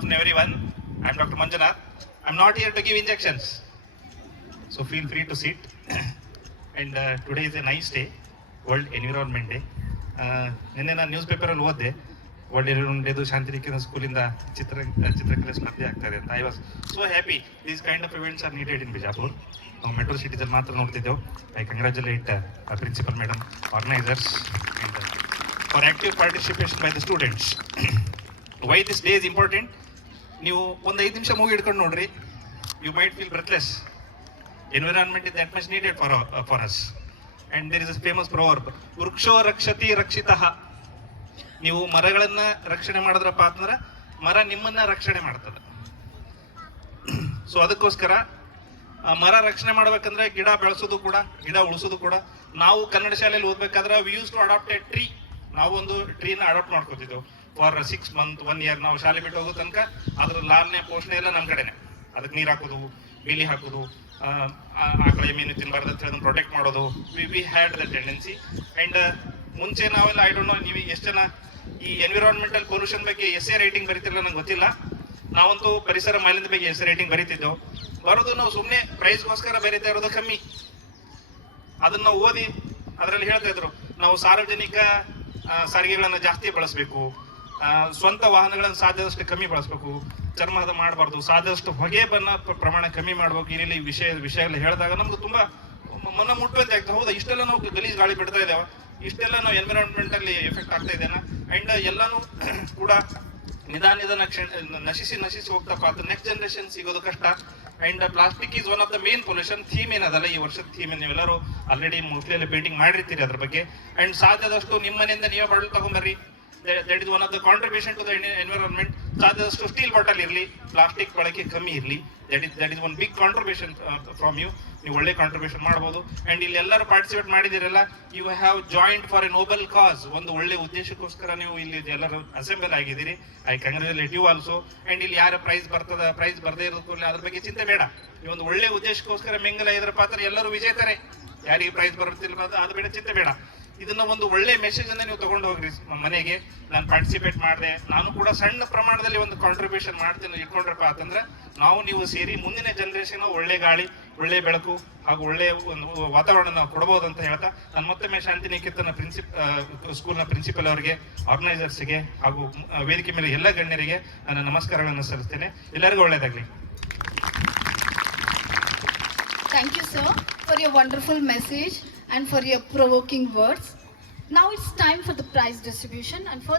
Everyone, I'm Dr. Manjunath. I'm not here to give injections, so feel free to sit. And today is a nice day, World Environment Day. ನಿನ್ನೆ ನಾನು news ಪೇಪರಲ್ಲಿ ಓದಿದೆ world environment ಡೇದು Shantiniketan ಸ್ಕೂಲಿಂದ ಚಿತ್ರಕಲೆ ಸ್ಪರ್ಧೆ ಆಗ್ತದೆ ಅಂತ. I was so happy. These kind of events are needed in Bijapur. ನಾವು ಮೆಟ್ರೋ ಸಿಟೀಸಲ್ಲಿ ಮಾತ್ರ ನೋಡ್ತಿದ್ದೆವು. I congratulate principal madam, organisers, and for active participation by the students. Why this day is important? ನೀವು ಒಂದು 5 ನಿಮಿಷ ಮೂವಿ ಹಿಡ್ಕೊಂಡು ನೋಡ್ರಿ, you might feel breathless. Environment is that much needed for us. And there is a famous proverb, ವೃಕ್ಷೋ ರಕ್ಷತಿ ರಕ್ಷಿತಃ. ನೀವು ಮರಗಳನ್ನ ರಕ್ಷಣೆ ಮಾಡಿದ್ರಪ್ಪ ಅಂತಂದ್ರೆ ಮರ ನಿಮ್ಮನ್ನ ರಕ್ಷಣೆ ಮಾಡ್ತದೆ. ಸೊ ಅದಕ್ಕೋಸ್ಕರ ಮರ ರಕ್ಷಣೆ ಮಾಡ್ಬೇಕಂದ್ರೆ ಗಿಡ ಬೆಳೆಸೋದು ಕೂಡ, ಗಿಡ ಉಳಿಸೋದು ಕೂಡ. ನಾವು ಕನ್ನಡ ಶಾಲೆಯಲ್ಲಿ ಓದ್ಬೇಕಾದ್ರೆ we use to adopt a tree. ನಾವು ಒಂದು ಟ್ರೀನ ಅಡಾಪ್ಟ್ ಮಾಡ್ಕೊತಿದ್ದೆವು ಫಾರ್ 6 months 1 year. ನಾವು ಶಾಲೆ ಬಿಟ್ಟು ಹೋಗೋ ತನಕ ಅದ್ರ ಲಾಲನೆ ಪೋಷಣೆ ಎಲ್ಲ ನಮ್ಮ ಕಡೆನೆ. ಅದಕ್ಕೆ ನೀರು ಹಾಕೋದು, ಬೇಲಿ ಹಾಕೋದು, ಆಕಳ ಎಮ್ಮೀನು ತಿನ್ನಬಾರ್ದು ಅಂತ ಹೇಳಿ ಪ್ರೊಟೆಕ್ಟ್ ಮಾಡೋದು. We had the tendency. And ಮುಂಚೆ ನಾವೆಲ್ಲ ಐ ಡೋಂಟ್ ನೋ ನೀವು ಎಷ್ಟು ಜನ ಈ ಎನ್ವಿರಾನ್ಮೆಂಟಲ್ ಪೊಲ್ಯೂಷನ್ ಬಗ್ಗೆ ಎಸ್ಸೆ ರೈಟಿಂಗ್ ಬರೀತಿಲ್ಲ ನಂಗೆ ಗೊತ್ತಿಲ್ಲ. ನಾವಂತೂ ಪರಿಸರ ಮಾಲಿನ್ಯದ ಬಗ್ಗೆ ಎಸ್ಸೆ ರೈಟಿಂಗ್ ಬರೀತಿದ್ದೆವು. ಬರೋದು ನಾವು ಸುಮ್ಮನೆ ಪ್ರೈಸ್ಗೋಸ್ಕರ ಬರೀತಾ ಇರೋದು ಕಮ್ಮಿ. ಅದನ್ನ ನಾವು ಓದಿ ಅದರಲ್ಲಿ ಹೇಳ್ತಾ ಇದ್ರು, ನಾವು ಸಾರ್ವಜನಿಕ ಸಾರಿಗೆಗಳನ್ನು ಜಾಸ್ತಿ ಬಳಸಬೇಕು, ಸ್ವಂತ ವಾಹನಗಳನ್ನು ಸಾಧ್ಯದಷ್ಟು ಕಮ್ಮಿ ಬಳಸಬೇಕು, ಚರ್ಮದ ಮಾಡಬಾರ್ದು, ಸಾಧ್ಯದಷ್ಟು ಹೊಗೆ ಪ್ರಮಾಣ ಕಮ್ಮಿ ಮಾಡಬೇಕು. ಈ ರೀತಿ ವಿಷಯ ಎಲ್ಲ ಹೇಳಿದಾಗ ನಮ್ಗೆ ತುಂಬಾ ಮನ ಮುಟ್ಟುವಂತೆ ಆಗ್ತದೆ. ಹೌದಾ, ಇಷ್ಟೆಲ್ಲ ನಾವು ಗಲೀಜ್ ಗಾಳಿ ಬಿಡ್ತಾ ಇದ್ದೇವೆ, ಇಷ್ಟೆಲ್ಲ ನಾವು ಎನ್ವಿರಾನ್ಮೆಂಟ್ ಅಲ್ಲಿ ಎಫೆಕ್ಟ್ ಆಗ್ತಾ ಇದ್ದೇನೆ. ಅಂಡ್ ಎಲ್ಲಾನು ಕೂಡ ನಿಧಾನ ನಶಿಸಿ ಹೋಗ್ತಪ್ಪ ಅಂತ ನೆಕ್ಸ್ಟ್ ಜನರೇಷನ್ ಸಿಗೋದು ಕಷ್ಟ. And plastic is one of the main pollution. Theme ಏನದಲ್ಲ ಈ ವರ್ಷದ ಥೀಮ್, ನೀವೆಲ್ಲರೂ ಆಲ್ರೆಡಿ ಮೋಸ್ಟ್ಲಿ ಅಲ್ಲಿ ಪೇಂಟಿಂಗ್ ಮಾಡಿರ್ತೀರಿ ಅದ್ರ ಬಗ್ಗೆ. ಅಂಡ್ ಸಾಧ್ಯದಷ್ಟು ನಿಮ್ಮ ಮನೆಯಿಂದ ನೀವೇ ಬಾಟಲ್ ತಗೊಂಬರ್ರಿ. That is one of the contribution to the environment. ಸಾಧ್ಯದಷ್ಟು ಸ್ಟೀಲ್ ಬಾಟಲ್ ಇರಲಿ, ಪ್ಲಾಸ್ಟಿಕ್ ಬಳಕೆ ಕಮ್ಮಿ ಇರಲಿ. That is one big contribution from you. ನೀವು ಒಳ್ಳೆ ಕಾಂಟ್ರಿಬ್ಯೂಷನ್ ಮಾಡ್ಬೋದು. ಅಂಡ್ ಇಲ್ಲಿ ಎಲ್ಲರೂ ಪಾರ್ಟಿಸಿಪೇಟ್ ಮಾಡಿದಿರಲ್ಲ, you have joined for A Nobel cause. ಒಂದು ಒಳ್ಳೆ ಉದ್ದೇಶಕ್ಕೋಸ್ಕರ ನೀವು ಇಲ್ಲಿ ಎಲ್ಲರೂ ಅಸೆಂಬಲ್ ಆಗಿದ್ದೀರಿ. I congratulate you also. And ಇಲ್ಲಿ ಯಾರ ಪ್ರೈಸ್ ಬರದೇ ಇರೋದು ಅದ್ರ ಬಗ್ಗೆ ಚಿಂತೆ ಬೇಡ. ನೀವು ಒಂದು ಒಳ್ಳೆ ಉದ್ದೇಶಕ್ಕೋಸ್ಕರ ಮಿಂಗಲ ಇದ್ರ ಪಾತ್ರ ಎಲ್ಲರೂ ವಿಜೇತರೆ. ಯಾರಿಗೆ ಪ್ರೈಸ್ ಬರುತ್ತಿಲ್ಲ ಅದು ಬೇಡ, ಚಿಂತೆ ಬೇಡ. ಇದನ್ನ ಒಂದು ಒಳ್ಳೆ ಮೆಸೇಜ್ ಅನ್ನ ನೀವು ತಗೊಂಡು ಹೋಗ್ರಿ ಮನೆಗೆ. ನಾನು ಪಾರ್ಟಿಸಿಪೇಟ್ ಮಾಡಿದೆ, ನಾನು ಕೂಡ ಸಣ್ಣ ಪ್ರಮಾಣದಲ್ಲಿ ಒಂದು ಕಾಂಟ್ರಿಬ್ಯೂಷನ್ ಮಾಡ್ತೀನಿ ಇಟ್ಕೊಂಡ್ರಪ್ಪ ಅಂತಂದ್ರೆ ನಾವು ನೀವು ಸೇರಿ ಮುಂದಿನ ಜನರೇಷನ್ ಒಳ್ಳೆ ಗಾಳಿ, ಒಳ್ಳೆ ಬೆಳಕು ಹಾಗೂ ಒಳ್ಳೆ ಒಂದು ವಾತಾವರಣ ನಾವು ಕೊಡಬಹುದು ಅಂತ ಹೇಳ್ತಾ, ನಾನು ಮತ್ತೊಮ್ಮೆ ಶಾಂತಿನಿಕೇತನ ಸ್ಕೂಲ್ನ ಪ್ರಿನ್ಸಿಪಲ್ ಅವರಿಗೆ, ಆರ್ಗನೈಸರ್ಸ್ಗೆ ಹಾಗೂ ವೇದಿಕೆ ಮೇಲೆ ಎಲ್ಲ ಗಣ್ಯರಿಗೆ ನನ್ನ ನಮಸ್ಕಾರಗಳನ್ನು ಸಲ್ಲಿಸ್ತೇನೆ. ಎಲ್ಲರಿಗೂ ಒಳ್ಳೆಯದಾಗಲಿ. Thank you, sir, for your wonderful message and for your provoking words. Now it's time for the prize distribution, and for